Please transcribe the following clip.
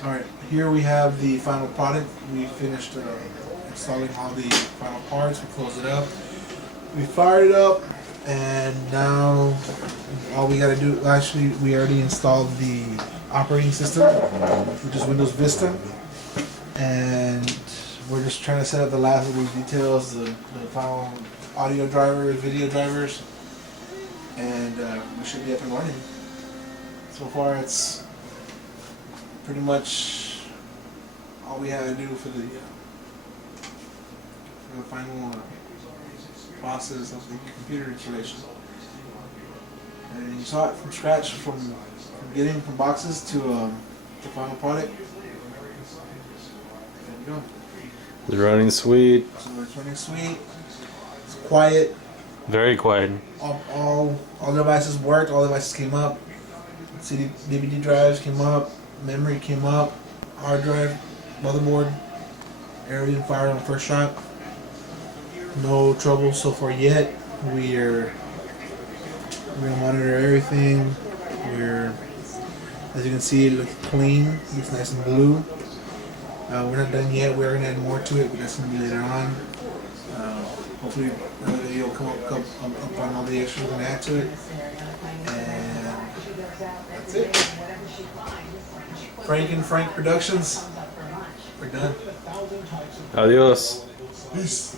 Alright, here we have the final product. We finished installing all the final parts. We closed it up. We fired it up, and now all we gotta do, actually, we already installed the operating system, which is Windows Vista. And we're just trying to set up the last of these details, the final audio drivers, video drivers, and we should be up and running. So far, it's pretty much all we had to do for the final process of the computer installation. And you saw it from scratch, from getting from boxes to the final product. There you go. It's running sweet. So it's running sweet. It's quiet. Very quiet. All devices worked. All devices came up. CD, DVD drives came up. Memory came up. Hard drive, motherboard. Everything fired on first shot. No trouble so far yet. We're gonna monitor everything. As you can see, it looks clean. It looks nice and blue. We're not done yet. We're gonna add more to it, but that's gonna be later on. Hopefully, another video will come up on all the extras we're gonna add to it. And that's it. Frank and Frank Productions. We're done. Adios. Peace.